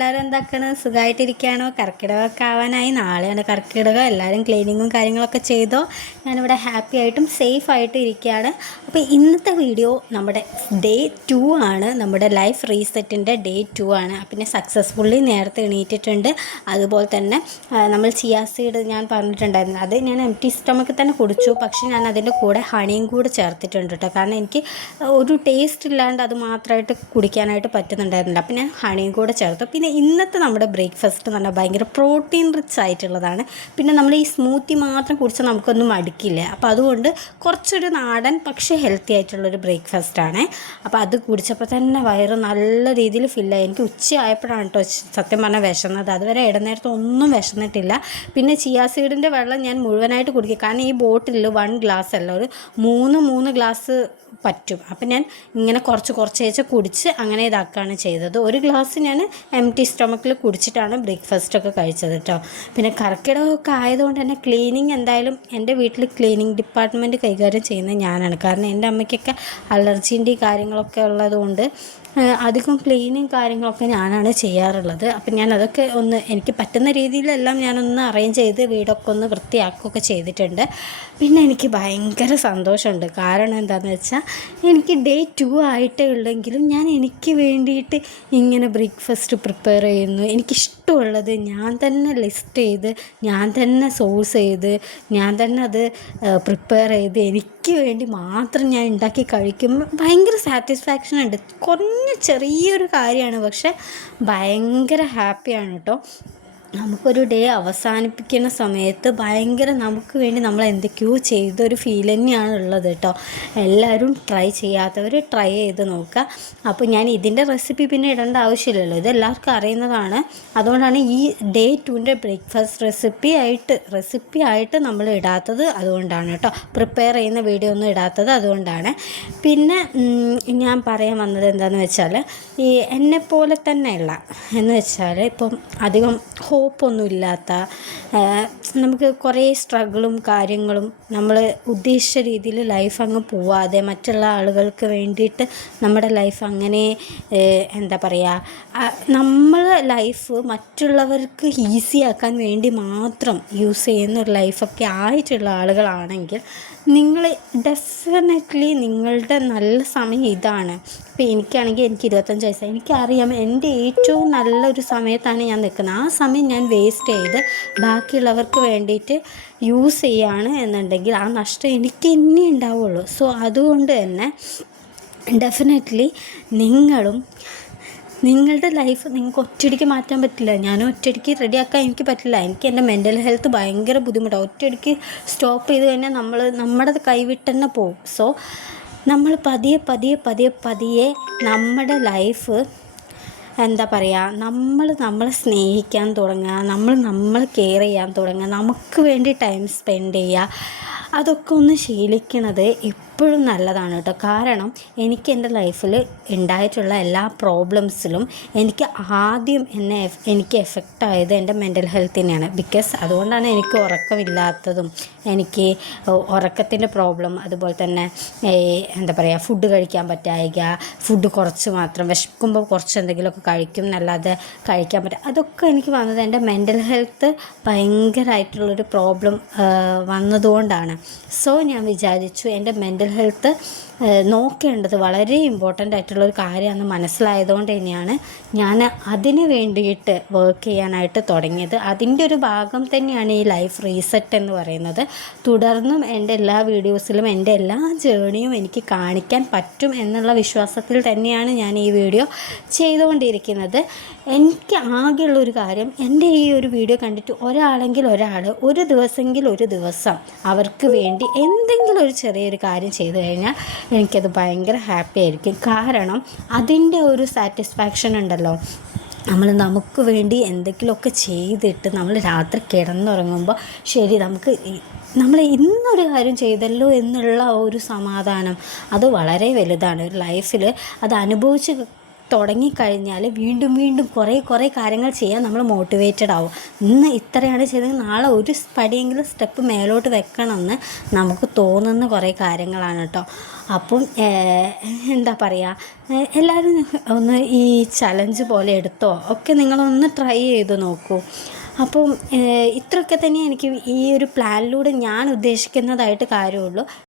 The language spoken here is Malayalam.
എല്ലാവരും എന്താക്കാണ്? സുഖമായിട്ടിരിക്കുകയാണോ? കർക്കിടകമൊക്കെ ആവാനായി, നാളെയാണ് കർക്കിടകം. എല്ലാവരും ക്ലീനിങ്ങും കാര്യങ്ങളൊക്കെ ചെയ്തോ? ഞാനിവിടെ ഹാപ്പി ആയിട്ടും സേഫ് ആയിട്ടും ഇരിക്കുകയാണ്. അപ്പോൾ ഇന്നത്തെ വീഡിയോ നമ്മുടെ ഡേ 2 ആണ്, നമ്മുടെ ലൈഫ് റീസെറ്റിൻ്റെ ഡേ 2 ആണ്. പിന്നെ സക്സസ്ഫുള്ളി നേരത്തെ എണീറ്റിട്ടുണ്ട്. അതുപോലെ തന്നെ നമ്മൾ ചിയാ സീഡ് ഞാൻ പറഞ്ഞിട്ടുണ്ടായിരുന്നു, അത് ഞാൻ എംപ്റ്റി സ്റ്റൊമക്കിൽ തന്നെ കുടിച്ചു. പക്ഷേ ഞാൻ അതിൻ്റെ കൂടെ ഹണിയും കൂടെ ചേർത്തിട്ടുണ്ട് കേട്ടോ. കാരണം എനിക്ക് ഒരു ടേസ്റ്റ് ഇല്ലാണ്ട് അത് മാത്രമായിട്ട് കുടിക്കാനായിട്ട് പറ്റുന്നുണ്ടായിരുന്നില്ല. അപ്പം ഞാൻ ഹണിയും കൂടെ ചേർത്തു. പിന്നെ ഇന്നത്തെ നമ്മുടെ ബ്രേക്ക്ഫാസ്റ്റ് എന്ന് പറഞ്ഞാൽ ഭയങ്കര പ്രോട്ടീൻ റിച്ച് ആയിട്ടുള്ളതാണ്. പിന്നെ നമ്മൾ ഈ സ്മൂത്തി മാത്രം കുടിച്ചാൽ നമുക്കൊന്നും മടുക്കില്ല. അപ്പോൾ അതുകൊണ്ട് കുറച്ചൊരു നാടൻ പക്ഷേ ഹെൽത്തി ആയിട്ടുള്ളൊരു ബ്രേക്ക്ഫാസ്റ്റാണ്. അപ്പോൾ അത് കുടിച്ചപ്പോൾ തന്നെ വയറ് നല്ല രീതിയിൽ ഫില്ലായി. എനിക്ക് ഉച്ചയായപ്പോഴാണ് കേട്ടോ സത്യം പറഞ്ഞാൽ വിശന്നത്. അതുവരെ ഇടനേരത്ത് ഒന്നും വിശന്നിട്ടില്ല. പിന്നെ ചിയാ സീഡിൻ്റെ വെള്ളം ഞാൻ മുഴുവനായിട്ട് കുടിക്കും. കാരണം ഈ ബോട്ടിലിൽ 1 ഗ്ലാസ് അല്ല, ഒരു 3 ഗ്ലാസ് പറ്റും. അപ്പം ഞാൻ ഇങ്ങനെ കുറച്ച് കുടിച്ച് അങ്ങനെ ഇതാക്കുകയാണ് ചെയ്തത്. 1 ഗ്ലാസ് ഞാൻ എംപ്റ്റി സ്റ്റൊമക്കിൽ കുടിച്ചിട്ടാണ് ബ്രേക്ക്ഫാസ്റ്റൊക്കെ കഴിച്ചത് കേട്ടോ. പിന്നെ കർക്കിടകമൊക്കെ ആയതുകൊണ്ട് തന്നെ ക്ലീനിങ് എന്തായാലും എൻ്റെ വീട്ടിൽ ക്ലീനിങ് ഡിപ്പാർട്ട്മെൻറ്റ് കൈകാര്യം ചെയ്യുന്നത് ഞാനാണ്. കാരണം എൻ്റെ അമ്മയ്ക്കൊക്കെ അലർജീൻ്റെ കാര്യങ്ങളൊക്കെ ഉള്ളതുകൊണ്ട് അധികം ക്ലീനിങ് കാര്യങ്ങളൊക്കെ ഞാനാണ് ചെയ്യാറുള്ളത്. അപ്പം ഞാൻ അതൊക്കെ ഒന്ന് എനിക്ക് പറ്റുന്ന രീതിയിലെല്ലാം ഞാനൊന്ന് അറേഞ്ച് ചെയ്ത് വീടൊക്കെ ഒന്ന് വൃത്തിയാക്കുകയൊക്കെ ചെയ്തിട്ടുണ്ട്. പിന്നെ എനിക്ക് ഭയങ്കര സന്തോഷമുണ്ട്. കാരണം എന്താണെന്ന് വെച്ചാൽ എനിക്ക് ഡേ 2 ആയിട്ടേ ഉള്ളെങ്കിലും ഞാൻ എനിക്ക് വേണ്ടിയിട്ട് ഇങ്ങനെ ബ്രേക്ക്ഫാസ്റ്റ് പ്രിപ്പയർ ചെയ്യുന്നു. എനിക്കിഷ്ടമുള്ളത് ഞാൻ തന്നെ ലിസ്റ്റ് ചെയ്ത്, ഞാൻ തന്നെ സോഴ്സ് ചെയ്ത്, ഞാൻ തന്നെ അത് പ്രിപ്പയർ ചെയ്ത് എനിക്ക് വേണ്ടി മാത്രം ഞാൻ ഉണ്ടാക്കി കഴിക്കുമ്പോൾ ഭയങ്കര സാറ്റിസ്ഫാക്ഷൻ ഉണ്ട്. ചെറിയൊരു കാര്യമാണ്, പക്ഷെ ഭയങ്കര ഹാപ്പിയാണ് കേട്ടോ. നമുക്കൊരു ഡേ അവസാനിപ്പിക്കുന്ന സമയത്ത് ഭയങ്കര നമുക്ക് വേണ്ടി നമ്മൾ എന്തൊക്കെയോ ചെയ്തൊരു ഫീൽ തന്നെയാണ് ഉള്ളത് കേട്ടോ. എല്ലാവരും ട്രൈ ചെയ്യാത്തവർ ട്രൈ ചെയ്ത് നോക്കുക. അപ്പോൾ ഞാൻ ഇതിൻ്റെ റെസിപ്പി പിന്നെ ഇടേണ്ട ആവശ്യമില്ലല്ലോ, ഇത് എല്ലാവർക്കും അറിയുന്നതാണ്. അതുകൊണ്ടാണ് ഈ ഡേ 2ൻ്റെ ബ്രേക്ക്ഫാസ്റ്റ് റെസിപ്പി ആയിട്ട് നമ്മൾ ഇടാത്തത്. അതുകൊണ്ടാണ് കേട്ടോ, പ്രിപ്പയർ ചെയ്യുന്ന വീഡിയോ ഒന്നും ഇടാത്തത് അതുകൊണ്ടാണ്. പിന്നെ ഞാൻ പറയാൻ വന്നത് എന്താണെന്ന് വെച്ചാൽ, ഈ എന്നെപ്പോലെ തന്നെയുള്ള എന്ന് വെച്ചാൽ ഇപ്പം അധികം ഹോപ്പൊന്നുമില്ലാത്ത, നമുക്ക് കുറേ സ്ട്രഗിളും കാര്യങ്ങളും നമ്മൾ ഉദ്ദേശിച്ച രീതിയിൽ ലൈഫ് അങ്ങ് പോവാതെ മറ്റുള്ള ആളുകൾക്ക് വേണ്ടിയിട്ട് നമ്മുടെ ലൈഫ് അങ്ങനെ എന്താ പറയുക, നമ്മൾ ലൈഫ് മറ്റുള്ളവർക്ക് ഈസി ആക്കാൻ വേണ്ടി മാത്രം യൂസ് ചെയ്യുന്ന ഒരു ലൈഫൊക്കെ ആയിട്ടുള്ള ആളുകളാണെങ്കിൽ നിങ്ങൾ ഡെഫിനറ്റ്ലി നിങ്ങളുടെ നല്ല സമയം ഇതാണ്. ഇപ്പോൾ എനിക്കാണെങ്കിൽ എനിക്ക് 25 വയസ്സായി. എനിക്കറിയാം എൻ്റെ ഏറ്റവും നല്ലൊരു സമയത്താണ് ഞാൻ നിൽക്കുന്നത്. ആ സമയം ഞാൻ വേസ്റ്റ് ചെയ്ത് ബാക്കിയുള്ളവർക്ക് വേണ്ടിയിട്ട് യൂസ് ചെയ്യാണ് എന്നുണ്ടെങ്കിൽ ആ നഷ്ടം എനിക്ക് തന്നെ ഉണ്ടാവുള്ളൂ. സോ അതുകൊണ്ട് തന്നെ ഡെഫിനറ്റ്ലി നിങ്ങളുടെ ലൈഫ് നിങ്ങൾക്ക് ഒറ്റയടിക്ക് മാറ്റാൻ പറ്റില്ല. ഞാനും ഒറ്റയടിക്ക് റെഡിയാക്കാൻ എനിക്ക് പറ്റില്ല. എനിക്ക് എൻ്റെ മെൻ്റൽ ഹെൽത്ത് ഭയങ്കര ബുദ്ധിമുട്ടാണ്. ഒറ്റയടിക്ക് സ്റ്റോപ്പ് ചെയ്ത് കഴിഞ്ഞാൽ നമ്മുടെ കൈവിട്ട് തന്നെ പോകും. സോ നമ്മൾ പതിയെ നമ്മുടെ ലൈഫ് എന്താ പറയുക, നമ്മളെ സ്നേഹിക്കാൻ തുടങ്ങുക, നമ്മൾ കെയർ ചെയ്യാൻ തുടങ്ങുക, നമുക്ക് വേണ്ടി ടൈം സ്പെൻഡ് ചെയ്യുക. അതൊക്കെ ഒന്ന് ശീലിക്കുന്നത് എപ്പോഴും നല്ലതാണ് കേട്ടോ. കാരണം എനിക്ക് എൻ്റെ ലൈഫിൽ ഉണ്ടായിട്ടുള്ള എല്ലാ പ്രോബ്ലംസിലും എനിക്ക് ആദ്യം എനിക്ക് എഫക്റ്റ് ആയത് എൻ്റെ മെൻ്റൽ ഹെൽത്തിനെയാണ്. ബിക്കോസ് അതുകൊണ്ടാണ് എനിക്ക് ഉറക്കമില്ലാത്തതും, എനിക്ക് ഉറക്കത്തിൻ്റെ പ്രോബ്ലം, അതുപോലെ തന്നെ എന്താ പറയുക, ഫുഡ് കഴിക്കാൻ പറ്റായിക, ഫുഡ് കുറച്ച് മാത്രം, വിശക്കുമ്പോൾ കുറച്ച് എന്തെങ്കിലുമൊക്കെ കഴിക്കും എന്നല്ലാതെ കഴിക്കാൻ പറ്റുക, അതൊക്കെ എനിക്ക് വന്നത് എൻ്റെ മെൻ്റൽ ഹെൽത്ത് ഭയങ്കരമായിട്ടുള്ളൊരു പ്രോബ്ലം വന്നതുകൊണ്ടാണ്. സോ ഞാൻ വിചാരിച്ചു എൻ്റെ മെൻ്റൽ ഹെൽത്ത് നോക്കേണ്ടത് വളരെ ഇമ്പോർട്ടൻ്റ് ആയിട്ടുള്ളൊരു കാര്യമാണെന്ന് മനസ്സിലായതുകൊണ്ട് തന്നെയാണ് ഞാൻ അതിന് വേണ്ടിയിട്ട് വർക്ക് ചെയ്യാനായിട്ട് തുടങ്ങിയത്. അതിൻ്റെ ഒരു ഭാഗം തന്നെയാണ് ഈ ലൈഫ് റീസെറ്റ് എന്ന് പറയുന്നത്. തുടർന്നും എൻ്റെ എല്ലാ വീഡിയോസിലും എൻ്റെ എല്ലാ ജേണിയും എനിക്ക് കാണിക്കാൻ പറ്റും എന്നുള്ള വിശ്വാസത്തിൽ തന്നെയാണ് ഞാൻ ഈ വീഡിയോ ചെയ്തുകൊണ്ടിരിക്കുന്നത്. എനിക്ക് ആകെയുള്ളൊരു കാര്യം, എൻ്റെ ഈ ഒരു വീഡിയോ കണ്ടിട്ട് ഒരു ദിവസം അവർക്ക് വേണ്ടി എന്തെങ്കിലും ഒരു ചെറിയൊരു കാര്യം ചെയ്തു കഴിഞ്ഞാൽ എനിക്കത് ഭയങ്കര ഹാപ്പി ആയിരിക്കും. കാരണം അതിൻ്റെ ഒരു സാറ്റിസ്ഫാക്ഷൻ ഉണ്ടല്ലോ, നമുക്ക് വേണ്ടി എന്തെങ്കിലുമൊക്കെ ചെയ്തിട്ട് നമ്മൾ രാത്രി കിടന്നുറങ്ങുമ്പോൾ ശരി നമ്മൾ ഇന്നൊരു കാര്യം ചെയ്തല്ലോ എന്നുള്ള ഒരു സമാധാനം, അത് വളരെ വലുതാണ്. ഒരു ലൈഫിൽ അത് അനുഭവിച്ച് തുടങ്ങിക്കഴിഞ്ഞാൽ വീണ്ടും വീണ്ടും കുറേ കാര്യങ്ങൾ ചെയ്യാൻ നമ്മൾ മോട്ടിവേറ്റഡ് ആവും. ഇന്ന് ഇത്രയാണ് ചെയ്തത്, നാളെ ഒരു പടിയെങ്കിലും സ്റ്റെപ്പ് മേലോട്ട് വെക്കണമെന്ന് നമുക്ക് തോന്നുന്ന കുറേ കാര്യങ്ങളാണ് കേട്ടോ. അപ്പം എന്താ പറയുക, എല്ലാവരും ഒന്ന് ഈ ചലഞ്ച് പോലെ എടുത്തോ ഒക്കെ നിങ്ങളൊന്ന് ട്രൈ ചെയ്ത് നോക്കൂ. അപ്പം ഇത്രയൊക്കെ തന്നെ എനിക്ക് ഈ ഒരു പ്ലാനിലൂടെ ഞാൻ ഉദ്ദേശിക്കുന്നതായിട്ട് കാര്യമുള്ളൂ.